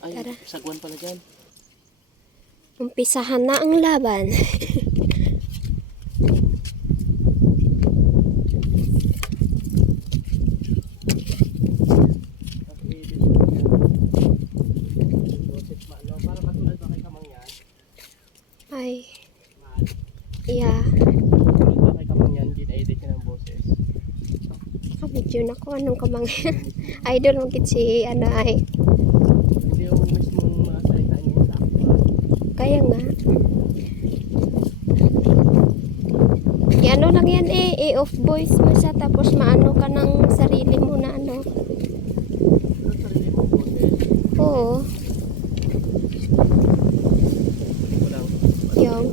Ay, Tara. sagwan pala dyan. Umpisahan na ang laban. Para matulad ba kay Kamang yan? Ay, Mahal. yeah. Matulad ba kay Kamang yan? Gina-edit niya ng boses. Kabidyo na ko. Anong kamang idol mo si Anay. Hindi yung mismong mga salita niya yung sakto. Kaya nga. Ano lang yan i-off voice mo siya tapos maano ka ng sarili mo na ano. Pero sarili mo boses. Oo. Hindi ko lang. Yung.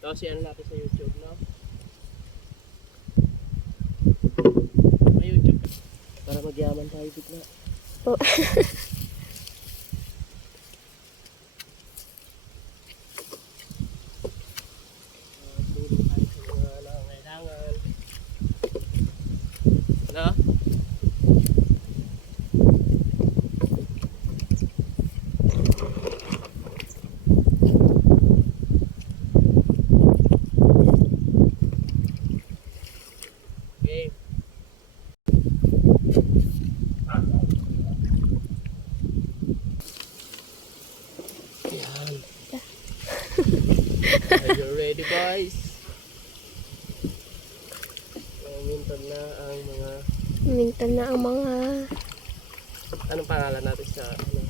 Tapos yan natin sa YouTube, no? May YouTube. Para magyaman tayo bigla. Oh. Tulong tayo sa mga nangangailangan. No? Okay. Yan. Are you ready, guys? Minsan na ang mga... Minsan na ang mga Anong pangalan natin sa ano?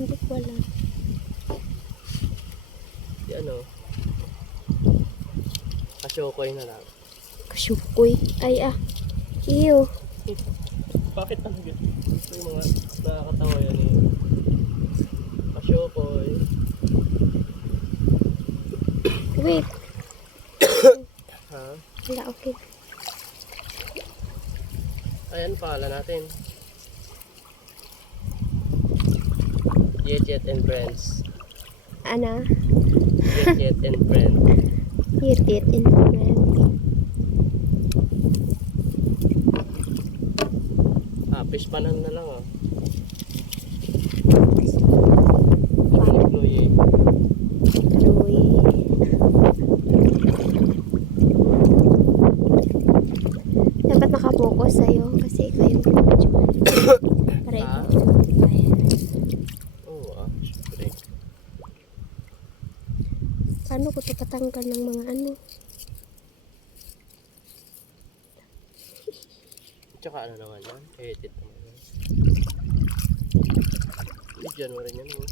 hindi ko alam. Si ano? Kasyokoy na lang. Kasyukoy. Ay Iyo. Bakit talaga? Ito yung mga nakakatawa yan eh. Kasyokoy. Wait. Ha? Wala, okay. Ayan pangalan natin. Jet and Friends. Ana? Jet and Friends. Hitit in friend. Fish panan na lang ah. Paano? Chloe eh. Chloe. Dapat nakapokus sa'yo kasi ikaw yung pinag-join. Para ikaw. Ayan. Oo ah, syempre. Paano ko ito patanggal ng mga ano? Tsaka ano naman yan, edit naman yan. January yan oh.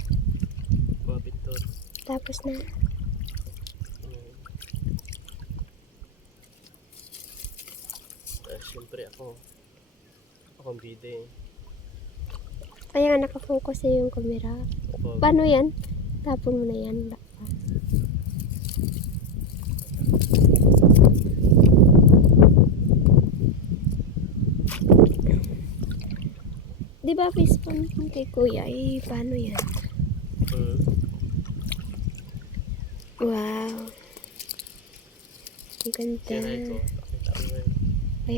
Mga pintor. Tapos na. Siyempre akong bida eh. Kaya nga nakafocus sa yung camera. Ako, Paano yan? Tapon mo na yan. Di ba face palm kay kuya? Eh, paano yan? Wow. Ang ganda. Siya ko, nakita mo yun. Ay